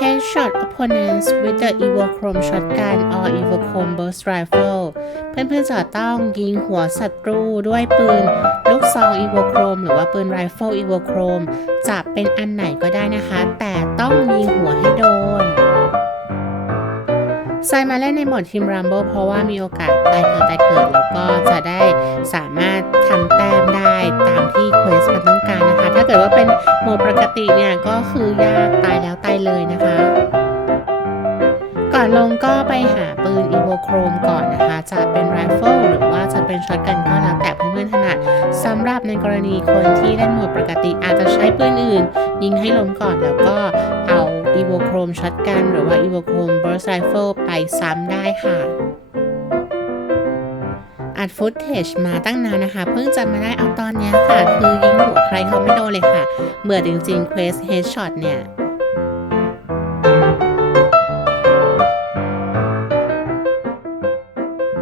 headshot opponents with the Evochrome shotgun or Evochrome burst rifle เพื่อนๆจะต้องยิงหัวศัตรูด้วยปืน ลูกซอง Evochrome หรือว่าปืน rifle Evochrome จะเป็นอันไหนก็ได้นะคะ แต่ต้องยิงหัวให้โดนไซมาเล่นในโหมดทีมรัมเบิลเพราะว่ามีโอกาสตายเกิดตายเกิด แล้วก็จะได้สามารถทำแต้มได้ตามที่เควสมันต้องการนะคะ ถ้าเกิดว่าเป็นโหมดปกติเนี่ย ก็คือยากตายแล้วตายเลยนะคะ ก่อนลงก็ไปหาปืน Evo Chrome ก่อนนะคะ จะเป็นไรเฟิลหรือว่าจะเป็นช็อตกันก็แล้วแต่เพื่อนๆถนัดสำหรับในกรณีคนที่เล่นโหมดปกติอาจจะใช้ปืนอื่น ยิงให้ล้มก่อนแล้วก็เอา Evo Chrome Shotgun หรือว่า Evo Chrome Burst Rifle ไปซ้ำได้ค่ะอัดฟุตเทจมาตั้งนานนะคะ เพิ่งจะมาได้เอาตอนนี้ค่ะ คือยิงหัวใครเขาไม่โดนเลยค่ะเบื่อจริงๆ Quest Headshot เนี่ย